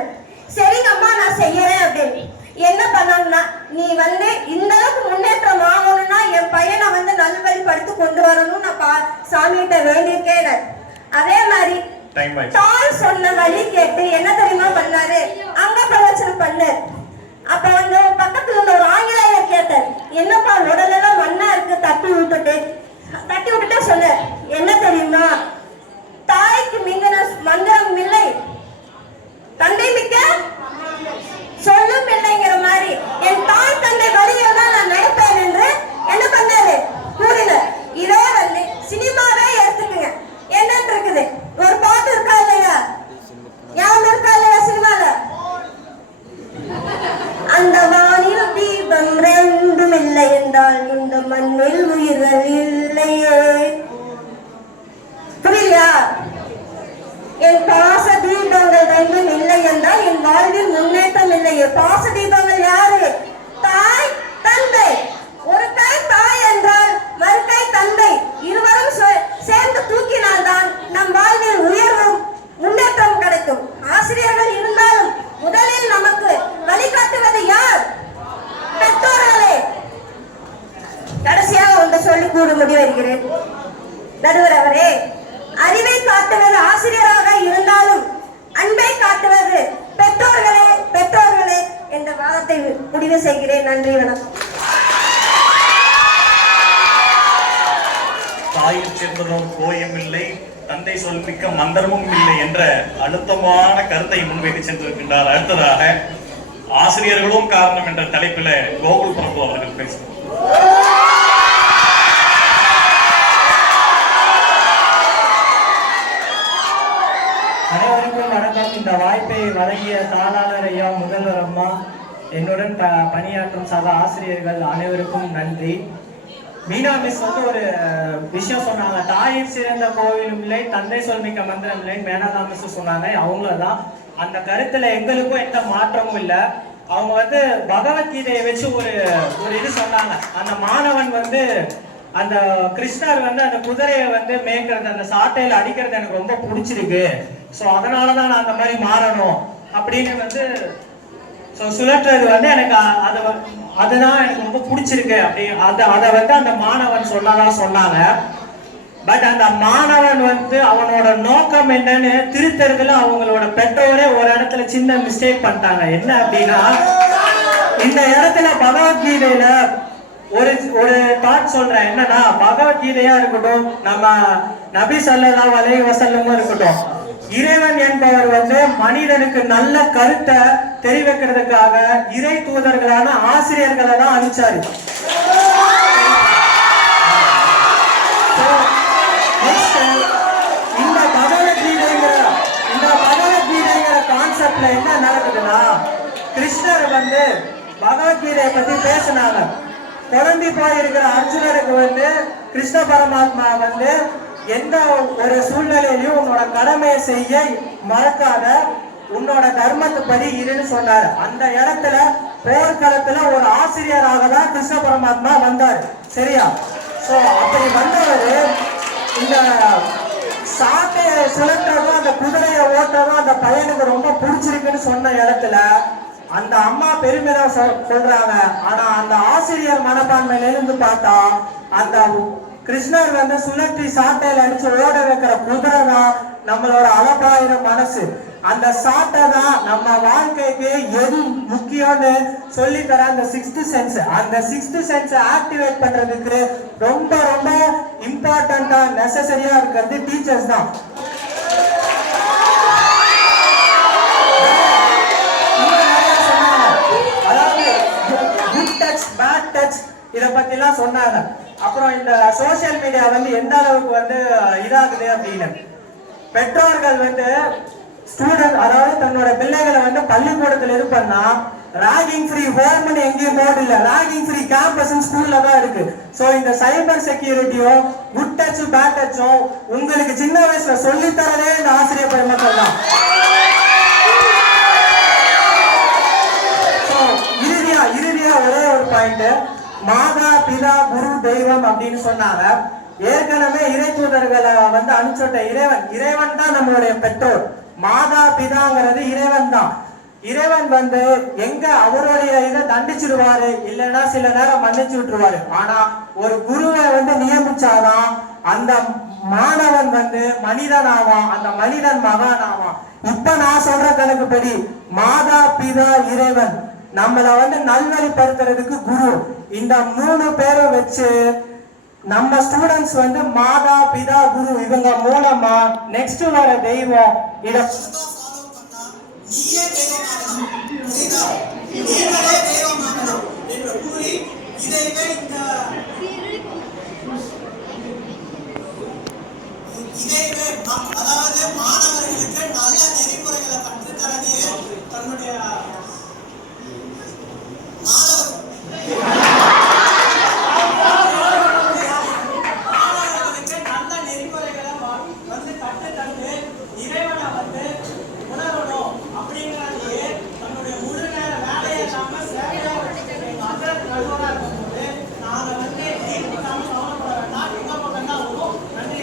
சரிங்கம்மா நான் செய்யறேன் அப்படின்னு. என்ன பண்ணணும்னா, நீ வந்து இந்த அளவுக்கு முன்னேற்றம் ஆகணும்னா என் பையனை வந்து நல்வழிப்படுத்தி கொண்டு வரணும் நான் சாமிகிட்ட வேண்டியிருக்கேன். அதே மாதிரி தாய் சொன்ன வழி கேட்டு என்ன தெரியுமா பண்ணாரு, அங்க பிரவச்சனம் பண்ணாரு. அப்ப வந்து பக்கத்துல இருந்த ஒரு ஆங்கிலேயர் கேட்டார், என்னப்பா உடலெல்லாம் மண்ணா இருக்கு, தட்டி விட்டுட்டு சொன்ன என்ன தெரியுமா, தாய்க்கு மிங்கின மந்திரம் இல்லை, தந்தை மிக்க சொல்லும் இல்லைங்கிற மாதிரி என் தாய் தந்தை வழியில் தான் நான் நினைப்பேன் என்று என்ன பண்ணாரு கூறினார். இதே வந்து சினிமாவே எடுத்துக்குங்க, என்னன்னு இருக்குது ஒரு பாட்டு இருக்கா இல்லையா, ஞாபகம் இருக்கா இல்லையா சினிமால, அந்த வானில் தீபம் ரெண்டும் இல்லை என்றால் இந்த மண்ணில் உயிர்கள் இல்லையே. புரியலையா, என் பாச தீபங்கள் ரெண்டும் இல்லை என்றால் என் வாழ்வில் முன்னேற்றம் இல்லையே. பாச தீபங்கள் யாரு, தாய் தந்தை. ஒரு கை தாய் என்றால் மறு கை தந்தை, இருவரும் சேர்ந்து தூக்கினால்தான் நம் வாழ்வில் உயர்வும் முன்னேற்றம் கிடைக்கும். ஆசிரியர்கள் இருந்தாலும் முதலில் நமக்கு வழிகாட்டுவது யார், பெற்றோர்களே. கடைசியாக ஒன்று சொல்லி கூற முடிவருகிறேன். நடுவர் அவரே, அறிவை காட்டுவது ஆசிரியராக இருந்தாலும் அன்பை காட்டுவது பெற்றோர்களே என்ற வாதத்தை முடிவு செய்கிறேன். நன்றி, வணக்கம். தாயில் சேர்ந்ததும் கோயம் இல்லை, தந்தை சொல்மிக்க மந்திரமும் இல்லை என்ற அழுத்தமான கருத்தை முன்வைத்து சென்றிருக்கின்றார். அடுத்ததாக ஆசிரியர்களும் காரணம் என்ற தலைப்பில் கோகுல் பிரபு அவர்கள் பேசுகிறார். அனைவருக்கும் வணக்கம். இந்த வாய்ப்பை வழங்கிய தாளாளர் ஐயா, முதல்வர் அம்மா, என்னுடன் பணியாற்றும் சக ஆசிரியர்கள் அனைவருக்கும் நன்றி. மீனா மிஸ் வந்து ஒரு விஷயம் சொன்னாங்க, தாயில் சிறந்த கோவிலும் இல்லை, தந்தை சொல்மிக்க மந்திரம் இல்லை, மேனாதா மிஸ் சொன்னாங்க. அவங்களதான் அந்த கருத்துல எங்களுக்கும் எந்த மாற்றமும் இல்லை. அவங்க வந்து பகவத்கீதையை வச்சு ஒரு இது சொன்னாங்க. அந்த மாணவன் வந்து அந்த கிருஷ்ணர் வந்து அந்த குதிரையை வந்து மேய்க்கிறது, அந்த சாட்டையில அடிக்கிறது எனக்கு ரொம்ப பிடிச்சிருக்கு, ஸோ அதனாலதான் நான் அந்த மாதிரி மாறணும் அப்படின்னு வந்து சுழற்றது வந்து எனக்கு அதுதான் எனக்கு ரொம்ப பிடிச்சிருக்கு அப்படி அதை வந்து அந்த மாணவன் சொன்னாங்க. பட் அந்த மாணவன் வந்து அவனோட நோக்கம் என்னன்னு திருத்தறதுல அவங்களோட பெற்றோரே ஒரு இடத்துல சின்ன மிஸ்டேக் பண்ணிட்டாங்க. என்ன அப்படின்னா, இந்த இடத்துல பகவத்கீதையில ஒரு தாட் சொல்றேன். என்னன்னா, பகவத்கீதையா இருக்கட்டும், நம்ம நபி ஸல்லல்லாஹு அலைஹி வஸல்லம் இருக்கட்டும், இறைவன் என்பவர் வந்து மனிதனுக்கு நல்ல கருத்தை தெரிவிக்கிறதுக்காக இறை தூதர்களான ஆசிரியர்களை தான் அனுப்பிச்சாரு. இந்த பகவத்கீதைங்கிற கான்செப்ட்ல என்ன நடக்குதுன்னா, கிருஷ்ணர் வந்து பகவத்கீதையை பத்தி பேசினாங்க. குழம்பி போயிருக்கிற அர்ஜுனருக்கு வந்து கிருஷ்ண பரமாத்மா வந்து எந்த ஒரு சூழ்நிலையிலையும் உன்னோட கடமையை செய்ய மறக்காத, உன்னோட தர்மத்துப்படி இருன்னு சொன்னாரு. அந்த இடத்துல போர்க்களத்துல ஒரு ஆசிரியராக தான் கிருஷ்ண பரமாத்மா வந்தார். சரியா? சோ அப்படி வந்தவர் இந்த சாட்டையை சுழற்றதும் அந்த குதிரையை ஓட்டதும் அந்த பையனுக்கு ரொம்ப பிடிச்சிருக்குன்னு சொன்ன இடத்துல அந்த அம்மா பெருமைதான் சொல்றாங்க. ஆனா அந்த ஆசிரியர் மனப்பான்மையில இருந்து பார்த்தா அந்த கிருஷ்ணர் வந்து சுழற்றி சாட்டையில அடிச்சு ஓட வைக்கிற குதிரை தான் நம்மளோட அழகாயிர மனசு. அந்த சாட்டை தான் நம்ம வாழ்க்கைக்கு எது முக்கியம்னு சொல்லி தர அந்த சிக்ஸ்த் சென்ஸ். அந்த சிக்ஸ்த் சென்ஸை ஆக்டிவேட் பண்றதுக்கு ரொம்ப ரொம்ப இம்பார்ட்டண்டா நெசசரியா இருக்கிறது டீச்சர்ஸ் தான். அதாவது குட் டச் பேட் டச் இத பத்தி எல்லாம் சொன்னாங்க. அப்புறம் இந்த சோசியல் மீடியா வந்து எந்த அளவுக்கு வந்து இதாகுது அப்படின்னு, பெற்றோர்கள் வந்து ஸ்டூடெண்ட் அதாவது தன்னோட பிள்ளைகளை வந்து பள்ளிக்கூடத்துல இது பண்ணா ராகிங் ஃப்ரீ ஹோம்னு எங்கேயும் போர்டு இல்ல, ராகிங் ஃப்ரீ கேம்பஸ் ஸ்கூல்ல தான் இருக்கு. சோ இந்த சைபர் செக்யூரிட்டியும் குட் டச் பேட் டச்சும் உங்களுக்கு சின்ன வயசுல சொல்லி தரதே இந்த ஆசிரியர் பெருமக்கள் தான். இறுதியா ஒரே ஒரு பாயிண்ட், மாதா பிதா குரு தெய்வம் அப்படின்னு சொன்னாங்க. ஏற்கனவே இறை தூதர்களை வந்து அனுப்பிச்சுட்ட இறைவன் தான் நம்மளுடைய பெற்றோர். மாதா பிதாங்கிறது இறைவன் தான். இறைவன் வந்து எங்க அவருடைய இதை தண்டிச்சிருவாரு, இல்லைன்னா சில நேரம் மன்னிச்சு விட்டுருவாரு. ஆனா ஒரு குருவை வந்து நியமிச்சாதான் அந்த மாணவன் வந்து மனிதன் ஆவான், அந்த மனிதன் மகான் ஆவான். இப்ப நான் சொல்ற கணக்குப்படி மாதா பிதா இறைவன் நம்மள வந்து நல்வழிப்படுத்துறதுக்கு குரு, இந்த 3 பேரும் வச்சு நம்ம ஸ்டூடெண்ட்ஸ் வந்து மாதா பிதா குரு இவங்க மூலமா நெக்ஸ்ட் வர தெய்வம் இத அதாவது மாணவர்களுக்கு நல்ல நெறிமுறைகளை கற்றுத்தரது தன்னுடைய மாணவர்களுக்கு நல்ல நெறிமுறைகளை வந்து கற்றுத்தந்து இறைவனை வந்து உணரணும் அப்படிங்கிறதையே தன்னுடைய முழு நேர வேலையை இல்லாம சேவையா வச்சுக்கிற நகர நடுவராக இருக்கும்போது நாங்க வந்து தீர்ப்பு இல்லாம கவலைப்பட வேண்டாம், எங்க பக்கம் தான் வரும். நன்றி.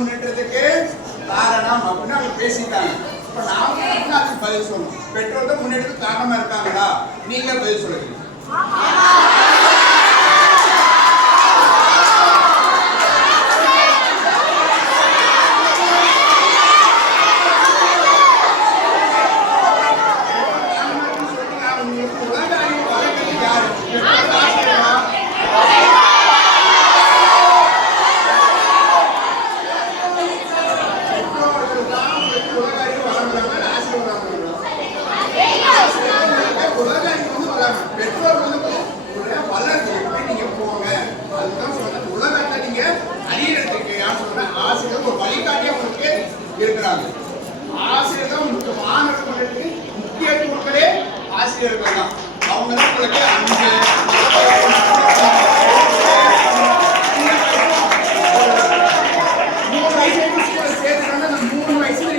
முன்னேற்றத்துக்கு காரணம் அப்படின்னு அவங்க பேசிட்டாங்க. இப்ப நாம வந்து அதுக்கு பதில் சொல்லணும். பெற்றோர் தான் முன்னேற்றத்துக்கு காரணமா இருக்காங்களா? நீங்க பதில் சொல்லுங்க. இருக்கிறாங்க. ஆசிரியர் தான் உங்களுக்கு மாணவர்களுக்கு முக்கியத்துவங்களே ஆசிரியர்கள் தான். அவங்க தான் உங்களுக்கு அஞ்சு 3 வயசு சேர்த்துக்காங்க. அந்த 3 வயசுல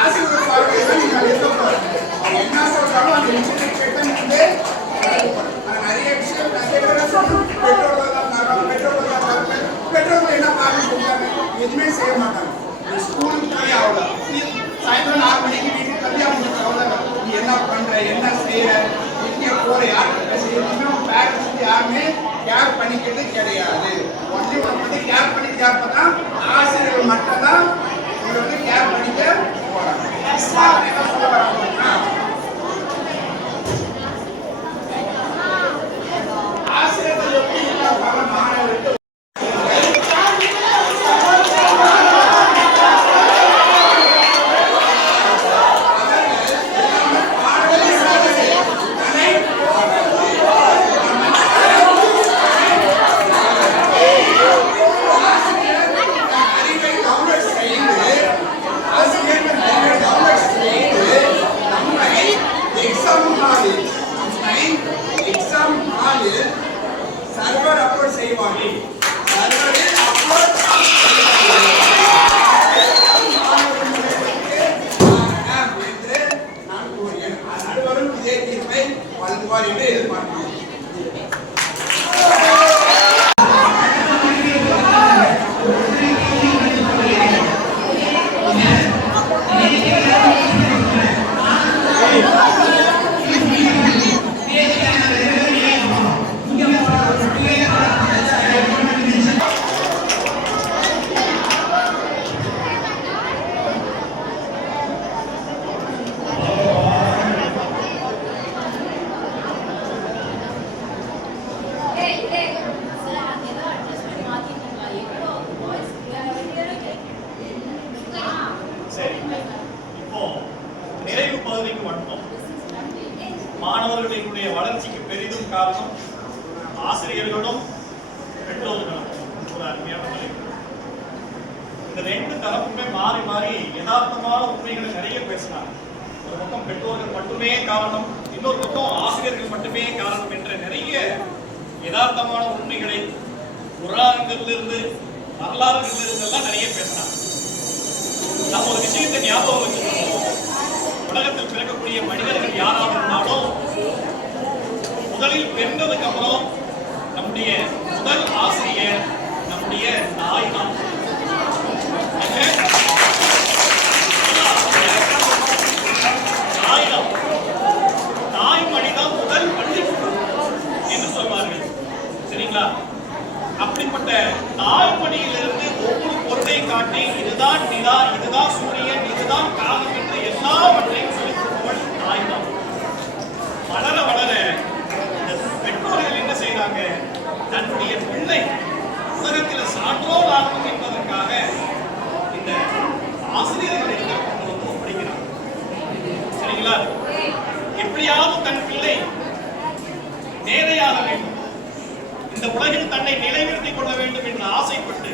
ஆசிரியர் பார்வையில் நீங்க இருக்க போறீங்க. அவங்க என்ன சொல்றாங்களோ அந்த விஷயத்தை கேட்டு வந்து நிறைய விஷயம் நிறைய பேர் சொல்லணும். பெற்றோர்கள் தான் காரணம், பெற்றோர்கள் தான் காரணம். பெற்றோர்கள் என்ன காரணம் சொல்றாங்க? எதுவுமே செய்ய மாட்டாங்க. ஸ்கூலுக்கு போய் அவ்வளோ சாயந்தரம் 4 மணிக்கு வீட்டுக்கு கல்யாணம் அவ்வளோ நீ என்ன பண்ற, என்ன செய்யற, எங்கே போற, யாருக்கு செய்யணும்னா பேரண்ட்ஸ் யாருமே கேர் பண்ணிக்கிறது கிடையாது. ஒன்லி வந்து கேர் பண்ணிக்க யார் பார்த்தா ஆசிரியர்கள் மட்டும் தான் இவங்க வந்து கேர் பண்ணிக்க போறாங்க. என்ன சொல்ல வராங்கன்னா ஆசிரியர்கள் எப்படி இருக்காங்க மாணவர்களுக்கு சர்வர் அப்லோட் செய்வாங்க. சர்வரில் அப்லோட் என்று நான் கூறுகிறேன். நடுவரும் இதே தீர்ப்பை வழங்குவார் என்று எதிர்பார்க்கிறேன். சரி, இப்போ நிறைவு பகுதிக்கு வந்துட்டோம். மாணவர்களினுடைய வளர்ச்சிக்கு பெரிதும் காரணம் ஆசிரியர்களும் பெற்றோர்களும். ஒரு அருமையான தலைப்பு. இந்த 2 தரப்புமே மாறி மாறி யதார்த்தமான உண்மைகளை நிறைய பேசினாங்க. ஒரு பக்கம் பெற்றோர்கள் மட்டுமே காரணம், இன்னொரு பக்கம் ஆசிரியர்கள் மட்டுமே காரணம் என்ற நிறைய யதார்த்தமான உண்மைகளை புராணங்களிலிருந்து வரலாறுகளிலிருந்து எல்லாம் நிறைய பேசினாங்க. நம்ம ஒரு விஷயத்தை ஞாபகம் வச்சுக்கணும். உலகத்தில் பிறக்கக்கூடிய மனிதர்கள் யாராவது இருந்தாலும் முதலில் பிறந்ததுக்கு அப்புறம் நம்முடைய முதல் ஆசிரியர் நம்முடைய தாய் தான். தாய்மொழிதான் முதல் பள்ளிக்கூடம் என்று சொல்வார்கள். சரிங்களா? அப்படிப்பட்ட தாய்மொழியிலிருந்து ஒவ்வொரு பொருளை காட்டி இதுதான் நிலா, இதுதான் சூரியன், இதுதான் காலம் என்று எல்லாவற்றையும் சொல்லிக் கொடுப்பவள் தாய்தான். வளர வளர இந்த பெற்றோர்கள் என்ன செய்யறாங்க? தன்னுடைய பிள்ளை உலகத்தில் சான்றோர் ஆகணும் என்பதற்காக இந்த ஆசிரியர்களிடம் கொண்டு வந்து ஒப்படைக்கிறார். சரிங்களா? எப்படியாவது தன் பிள்ளை நேரையாக வேண்டும், இந்த உலகில் தன்னை நிலைநிறுத்திக் கொள்ள வேண்டும் என்று ஆசைப்பட்டு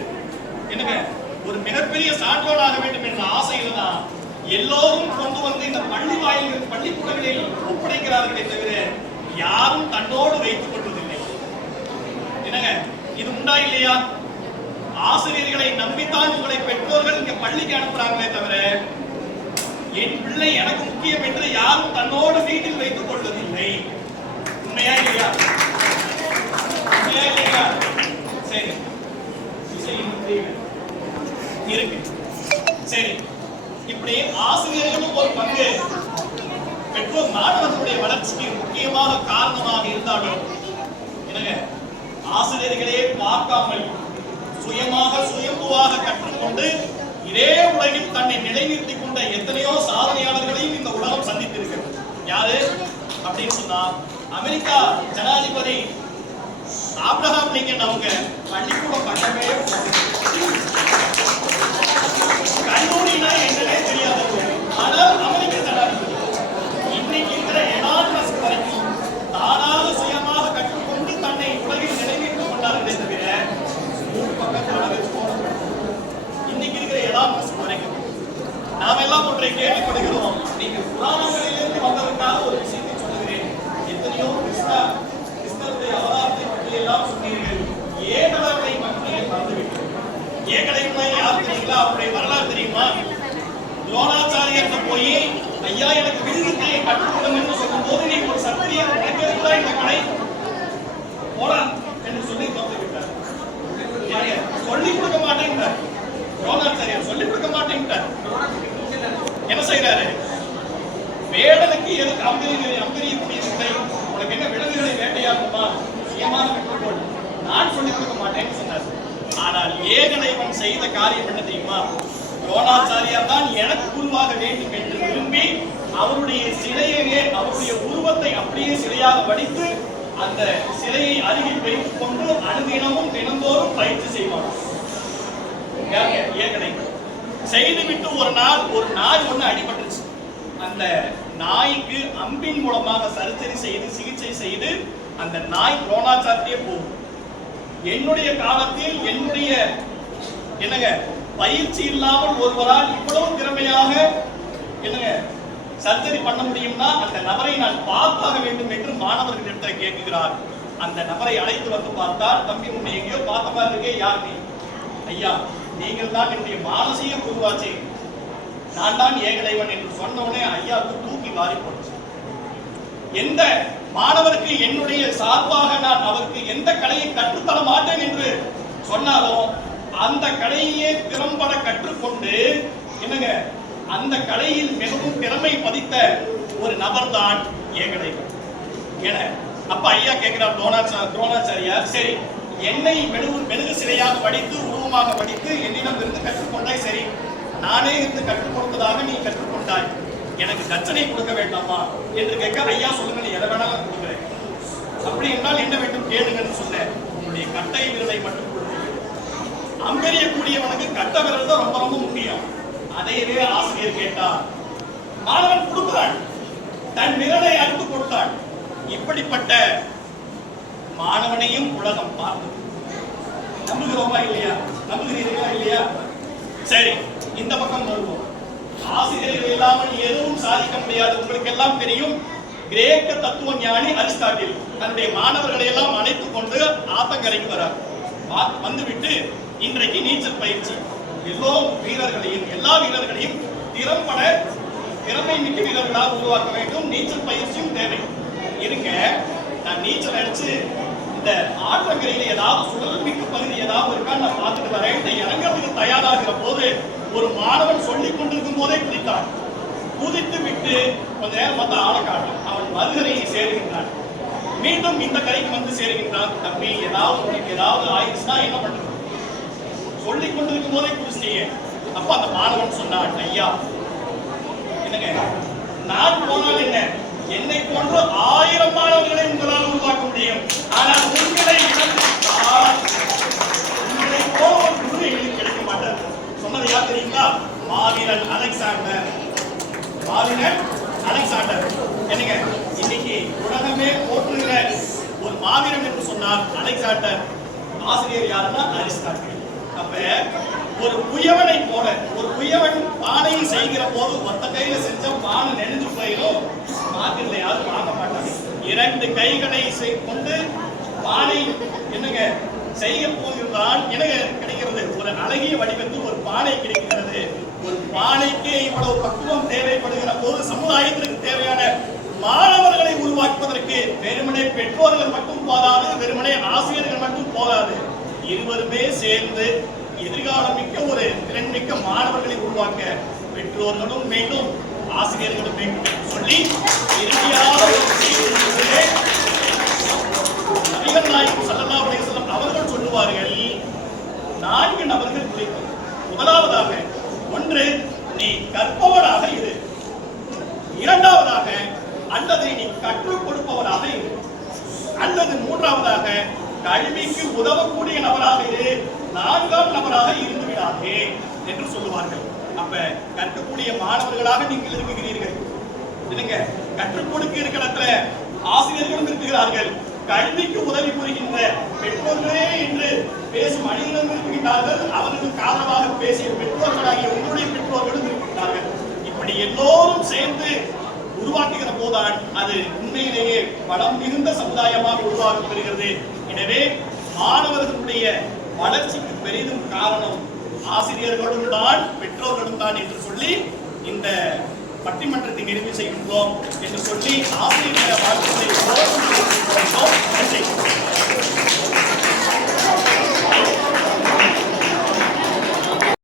என்னங்க ஒரு மிகப்பெரிய சான்றோராக வேண்டும் என்ற ஆசையில் தான் எல்லோரும் கொண்டு வந்து இந்த பள்ளி வாயில்கள் பள்ளிக்கூடங்களில் ஒப்படைக்கிறார்களே தவிர யாரும் தன்னோடு வைத்துக் கொள்வதில்லை. என்னங்க இது உண்டா இல்லையா? ஆசிரியர்களை நம்பித்தான் உங்களை பெற்றோர்கள் இங்க பள்ளிக்கு அனுப்புறாங்களே தவிர என் பிள்ளை எனக்கு முக்கியம் என்று யாரும் தன்னோடு வீட்டில் வைத்துக் கொள்வதில்லை. உண்மையா இல்லையா? உண்மையா இல்லையா? சரி, இருந்தாலும் என்னங்க ஆசிரியர்களே பார்க்காமல் சுயம்புவாக கற்றுக்கொண்டு இதே உலகில் தன்னை நிலைநிறுத்திக் கொண்ட எத்தனையோ சாதனையாளர்களையும் இந்த உலகம் சந்தித்திருக்கிறது. யாரு அப்படின்னு சொன்னா அமெரிக்கா ஜனாதிபதி ஆப்ரஹாம் லிங்கன் அவங்க பள்ளிக்கூடம் பண்ணவே கல்லூரினா என்னன்னே தெரியாது. ஆனால் அமெரிக்க ஜனாதிபதி இன்னைக்கு இருக்கிற எலான் மஸ்க் வரைக்கும் தானாக சுயமாக கற்றுக்கொண்டு தன்னை உலகில் நிலைநிறுத்திக் கொண்டார்களே தவிர இன்னைக்கு இருக்கிற எலான் மஸ்க் வரைக்கும் நாம் எல்லாம் ஒன்றை கேள்விப்படுகிறோம். நீங்க புராணங்களிலிருந்து வந்ததற்காக ஒரு விஷயத்தை சொல்லுகிறேன். எத்தனையோ கிருஷ்ணருடைய அவதாரத்தை பற்றி எல்லாம் சொன்னீர்கள். ஏகலைவனை பற்றியே மறந்துவிட்டோம். ஏகலைவனை யார் தெரியுங்களா? அவருடைய வரலாறு தெரியுமா? துரோணாச்சாரியர்கிட்ட போய் ஐயா எனக்கு வில்வித்தையை கற்றுக் கொடுங்கன்னு சொல்லும் போது நீ ஒரு சத்திரியர் உனக்கு இந்த கடை போடா என்று சொல்லி தோற்று விட்டார். சொல்லிக் கொடுக்க மாட்டேங்கிறார். துரோணாச்சாரியர் சொல்லிக் கொடுக்க மாட்டேங்கிறார். என்ன செய்யறாரு? வேடனுக்கு எதுக்கு அம்பெரியக்கூடிய சிந்தை? உனக்கு என்ன விலங்குகளை வேட்டையாடுமா? சுயமாக கற்றுக்கொள். நான் சொல்லிக் கொடுக்க மாட்டேன்னு சொன்னார். ஆனால் ஏகலைவன் செய்த காரியம் என்ன தெரியுமா? துரோணாச்சாரியார் தான் எனக்கு குருவாக வேண்டும் என்று விரும்பி அவருடைய சிலையே, அவருடைய உருவத்தை அப்படியே சிலையாக வடித்து அந்த சிலையை அருகில் வைத்துக் கொண்டு அனுதினமும் தினந்தோறும் பயிற்சி செய்வார். ஏகலைவன் செய்துவிட்டு ஒரு நாள் ஒரு நாய் ஒண்ணு அடிபட்டுச்சு. அந்த நாய்க்கு அம்பின் மூலமாக சர்ஜரி செய்து சிகிச்சை செய்து அந்த நாய் துரோணாச்சாரியே போகும். என்னுடைய காலத்தில் என்னுடைய என்னங்க பயிற்சி இல்லாமல் ஒருவரால் இவ்வளவு திறமையாக என்னங்க சர்ஜரி பண்ண முடியும்னா அந்த நபரை நான் பார்த்தாக வேண்டும் என்று மாணவர்களிடத்தில் கேட்கிறார். அந்த நபரை அழைத்து வந்து பார்த்தால், தம்பி உன்னை எங்கேயோ பார்த்த மாதிரி இருக்கே, யார் நீ? ஐயா, நீங்கள் தான் என்னுடைய மானசீக குருவாச்சே, நான் தான் ஏகலைவன் என்று சொன்னவுடனே ஐயாவுக்கு தூக்கி வாரி போச்சு. எந்த மாணவருக்கு என்னுடைய சார்பாக நான் அவருக்கு எந்த கலையை கற்றுத்தர மாட்டேன் என்று சொன்னாலோ அந்த கலையே திறம்பட கற்றுக்கொண்டு என்னங்க அந்த கலையில் மிகவும் திறமை பதித்த ஒரு நபர் தான் ஏகலைவன். என அப்ப ஐயா கேட்கிறார் துரோணாச்சாரியார், சரி என்னை மெழுகு சிலையாக வடித்து உருவமாக வடித்து என்னிடம் இருந்து கற்றுக்கொண்டாய், சரி நானே இருந்து கற்றுக் கொடுத்ததாக நீ கற்றுக்கொண்டாய், எனக்கு தட்சணை கொடுக்க வேண்டாமா என்று கேட்க, ஐயா சொல்லுங்க நீ எதை வேணாலும் கொடுக்குறேன், அப்படி என்றால் என்ன வேண்டும் கேளுங்கன்னு சொன்னேன். உன்னுடைய கட்டை விரலை மட்டும் கொடுத்து. அம்பெரியக்கூடியவனுக்கு கட்ட விரல் தான் ரொம்ப ரொம்ப முக்கியம். அதையவே ஆசிரியர் கேட்டார். மாணவன் கொடுக்கிறான், தன் விரலை அறுத்து கொடுத்தான். இப்படிப்பட்ட மாணவனையும் உலகம் பார்த்தது. நம்புகிறோமா இல்லையா? நம்புகிறீர்களா இல்லையா? சரி, இந்த பக்கம் வருவோம். ஆசிரியர்கள் இல்லாமல் எதுவும் சாதிக்க முடியாது. உங்களுக்கு எல்லாம் தெரியும், கிரேக்க தத்துவ ஞானி அரிஸ்டாட்டில் தன்னுடைய மாணவர்களை எல்லாம் அழைத்துக் கொண்டு ஆத்தங்கரைக்கு வரார். வந்துவிட்டு இன்றைக்கு நீச்சல் பயிற்சி எல்லா வீரர்களையும் திறம்பட திறமை மிக்க வீரர்களாக உருவாக்க வேண்டும். நீச்சல் பயிற்சியும் தேவை. இருங்க, நான் நீச்சல் அடிச்சு இந்த ஆற்றங்கரையில ஏதாவது சுழல் மிக்க பகுதி ஏதாவது இருக்கா நான் பார்த்துட்டு வரேன். இந்த இறங்கிறதுக்கு தயாராகிற போது ஒரு மாணவன் சொல்லிக் கொண்டிருக்கும் போதே குதித்தான். குதித்து விட்டு கொஞ்ச நேரம் பார்த்து ஆளை காட்டும். அவன் மறுகரையை சேருகின்றான். மீண்டும் இந்த கரைக்கு வந்து சேருகின்றான். தம்பி, ஏதாவது ஆயிடுச்சுன்னா என்ன பண்றது? சொல்லிக் கொண்டிருக்கும் போதே குதிச்சிட்டீங்க. அப்ப அந்த மாணவன் சொன்னான், ஐயா என்னங்க, நான் போனால் என்ன, என்னை போன்ற 1000 மாணவர்களை உங்களால் உருவாக்க முடியும். ஆனால் உங்களை போல ஒரு குரு எங்களுக்கு கிடைக்க மாட்டார். சொன்னது யார் தெரியுங்களா? மாவீரன் அலெக்சாண்டர். என்னங்க, இன்னைக்கு உலகமே போற்றுகிற ஒரு மாவீரன் என்று சொன்னார் அலெக்சாண்டர். ஆசிரியர் யாருன்னா அரிஸ்டாட்டில். அப்ப ஒரு குயவனை போல, ஒரு குயவன் பானையை செய்கிற போது ஒத்த கையில செஞ்ச பானை நெனைஞ்சு போயிடும், மார்க்கெட்ல யாரும் வாங்க மாட்டாங்க. 2 கைகளை கொண்டு பானை என்னங்க செய்ய போகிறான். என்னங்க கிடைக்கிறது? ஒரு அழகிய வடிவத்தில் ஒரு பானை கிடைக்கிறது. ஒரு பானைக்கு இவ்வளவு பக்குவம் தேவைப்படுகிற போது சமுதாயத்திற்கு தேவையான மாணவர்களை உருவாக்குவதற்கு வெறுமனே பெற்றோர்கள் மட்டும் போதாது, வெறுமனே ஆசிரியர்கள் மட்டும் போதாது. இருவருமே சேர்ந்து எதிர்காலம் மிக்க ஒரு திறன்மிக்க மாணவர்களை உருவாக்க பெற்றோர்களும் வேண்டும், ஆசிரியர்களும் வேண்டும் சொல்லி இறுதியாக 4 நபர்கள் குறித்து. முதலாவதாக, ஒன்று, நீ கற்பவனாக இரு. இரண்டாவதாக, அல்லது நீ கற்றுக் கொடுப்பவனாக இரு. அல்லது மூன்றாவதாக, கல்விக்கு உதவக்கூடிய நபராக இரு. 4ஆம் நபராக இருந்து விடாதே என்று சொல்லுவார்கள். அப்ப கற்கக்கூடிய மாணவர்களாக நீங்கள் இருக்கிறீர்கள். இல்லைங்க, கற்றுக் கொடுக்கிற இடத்துல ஆசிரியர்களும் இருக்கிறார்கள். கல்விக்கு உதவி புரிகின்ற பெற்றோர்களே என்று பேசும் அணியினரும் இருக்கின்றார்கள். அவர்களுக்கு ஆதரவாக பேசிய பெற்றோர்களாகிய உங்களுடைய பெற்றோர்களும் இருக்கின்றார்கள். இப்படி எல்லோரும் சேர்ந்து உருவாக்குகிற போதுதான் அது உண்மையிலேயே வளம் மிகுந்த சமுதாயமாக உருவாக்கி வருகிறது. எனவே மாணவர்களுடைய வளர்ச்சிக்கு பெரிதும் காரணம் ஆசிரியர்களும் தான் பெற்றோர்களும் தான் என்று சொல்லி இந்த பட்டிமன்றத்தை நிறைவு செய்கின்றோம் என்று சொல்லி ஆசிரியர்களை வாழ்த்துக்களை